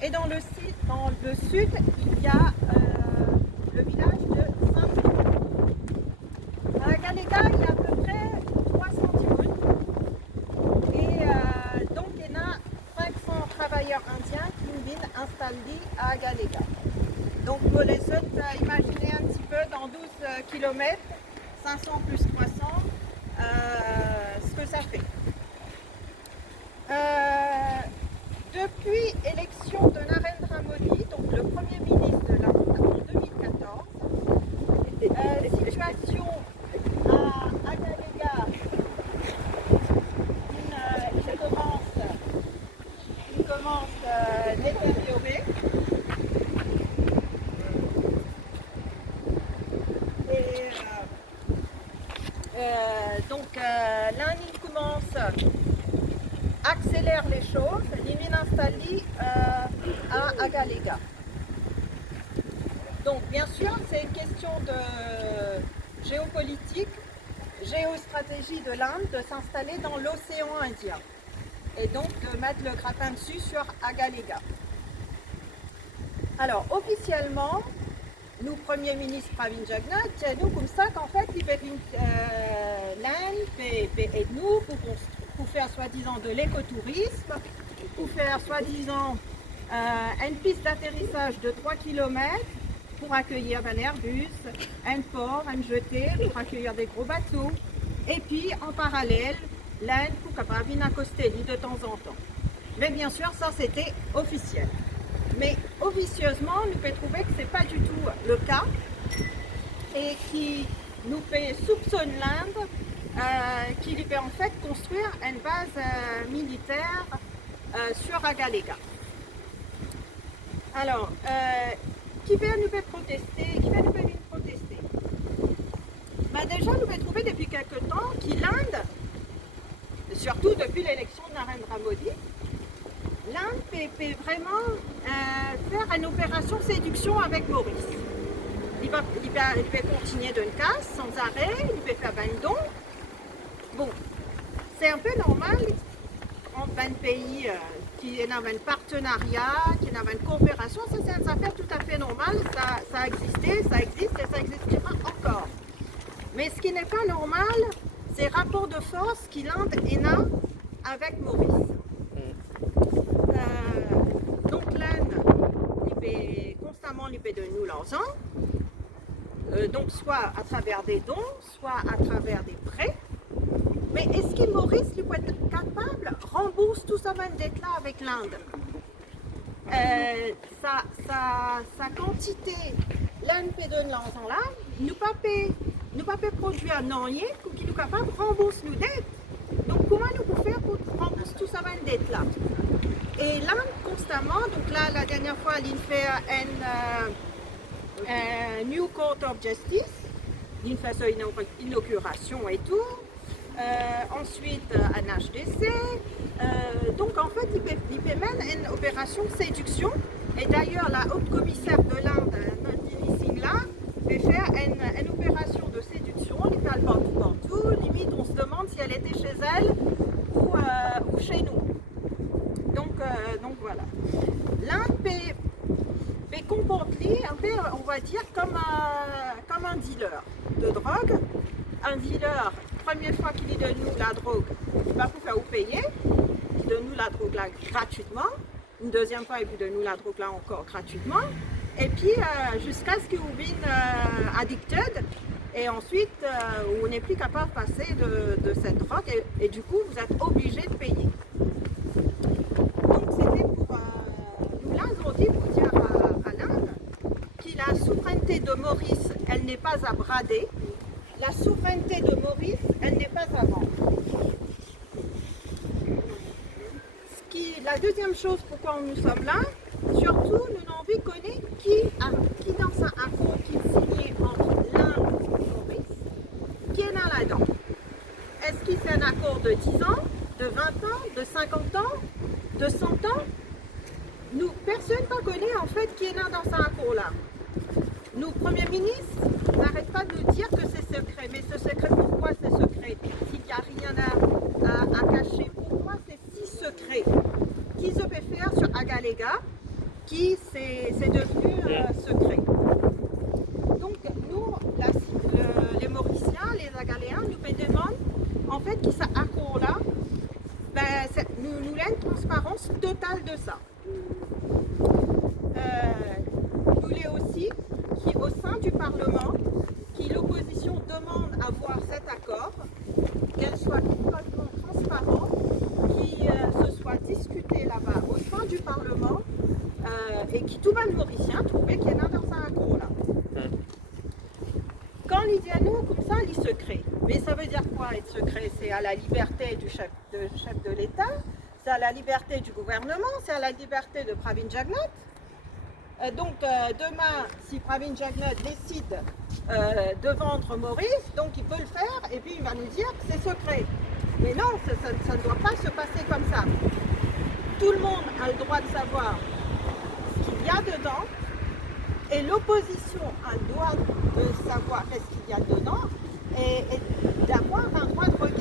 Et dans le sud, il y a le village de Saint-Simon. À Agalega, il y a à peu près 300 tibouns. Et donc, il y a 500 travailleurs indiens qui viennent installer à Agalega. Donc, vous les autres, imaginez un petit peu dans 12 km, 500 plus 300, ce que ça fait. Depuis l'élection de Narendra Modi, donc le Premier ministre de l'Inde en 2014, situation à Agalega, il commence à détériorer. Et l'Inde commence accélère les choses, il vient installer à Agalega. Donc bien sûr, c'est une question de géopolitique, géostratégie de l'Inde de s'installer dans l'océan Indien et donc de mettre le grappin dessus sur Agalega. Alors officiellement, nous, Premier ministre Pravin Jagnnath, nous comme ça qu'en fait, l'Inde aide nous pour faire soi-disant de l'écotourisme, pour faire soi-disant une piste d'atterrissage de 3 km pour accueillir un Airbus, un port, un jetée pour accueillir des gros bateaux. Et puis en parallèle, l'Inde pour capable accoster de temps en temps. Mais bien sûr, ça c'était officiel. Mais officieusement, nous pouvons trouver que ce n'est pas du tout le cas et qui nous fait soupçonner l'Inde qui lui peut en fait construire une base militaire sur Agalega. Alors, qui va nous faire protester? Qui va nous faire protester? Ben déjà, nous pouvons trouver depuis quelque temps que l'Inde, surtout depuis l'élection de Narendra Modi, l'Inde peut vraiment faire une opération séduction avec Maurice. Il peut continuer d'une casse sans arrêt, il peut faire un don. Bon, c'est un peu normal entre un pays qui est dans un partenariat, qui est dans une coopération. Ça, c'est une affaire tout à fait normale. Ça a existé, ça existe et ça existera encore. Mais ce qui n'est pas normal, c'est le rapport de force qu'il a avec Maurice. Donc l'Inde, il peut constamment lui de nous l'argent, donc soit à travers des dons, soit à travers des prêts. Mais est-ce que Maurice lui peut être capable de rembourser tout sa dette là avec l'Inde? Sa quantité, l'Inde peut donner l'argent là, nous pas produire un rien pour qu'il nous capable de rembourser nos dettes. Donc comment nous pouvons faire pour rembourser tout sa dette là? Et l'Inde constamment, donc là la dernière fois il fait un New Court of Justice, il fait son inauguration et tout, ensuite un HDC, donc en fait il peut mener une opération séduction et d'ailleurs la haute commissaire de l'Inde, Nandini Singla, peut faire une opération de séduction, il parle partout, limite on se demande si elle était chez elle ou chez nous. Donc voilà. L'Inde peut comporter un peu, on va dire, comme un dealer de drogue. Un dealer, première fois qu'il donne nous la drogue, il va vous faire payer, il donne nous la drogue là gratuitement. Une deuxième fois, il vous donne nous la drogue là encore gratuitement. Et puis jusqu'à ce que vous devienne addicted. Et ensuite, on n'est plus capable de passer de cette drogue et du coup, vous êtes obligé de payer. Aujourd'hui pour dire à l'Inde que la souveraineté de Maurice, elle n'est pas à brader. La souveraineté de Maurice, elle n'est pas à vendre. La deuxième chose pourquoi nous sommes là, surtout nous avons envie de connaître qui dans un accord qui est signé entre l'Inde et Maurice, qui est là-dedans. Est-ce qu'il c'est un accord de 10 ans, de 20 ans, de 50 ans, de 100 ans? Nous, personne ne connaît en fait qui est là dans ce accord-là. Nous, Premier ministre, n'arrête pas de dire que c'est secret. Mais ce secret, pourquoi c'est secret? S'il n'y a rien à cacher, pourquoi c'est si secret? Qui se peut faire sur Agalega qui c'est devenu secret. Donc nous, les Mauriciens, les Agaléens, nous demandent en fait que ça accord là, nous avons une transparence totale de ça. Nous voulons aussi qu'au sein du Parlement, que l'opposition demande à voir cet accord, qu'elle soit complètement transparente, qu'il se soit discuté là-bas au sein du Parlement et que tout le Mauricien trouvait qu'il y en a dans un accord là. Quand il dit à nous, comme ça, il est secret. Mais ça veut dire quoi être secret? C'est à la liberté du chef de l'État, c'est à la liberté du gouvernement, c'est à la liberté de Pravin Jagnnath. Donc demain, si Pravin Jagnnath décide de vendre Maurice, donc il peut le faire et puis il va nous dire que c'est secret. Mais non, ça ne doit pas se passer comme ça. Tout le monde a le droit de savoir ce qu'il y a dedans et l'opposition a le droit de savoir qu'est-ce qu'il y a dedans et d'avoir un droit de regard.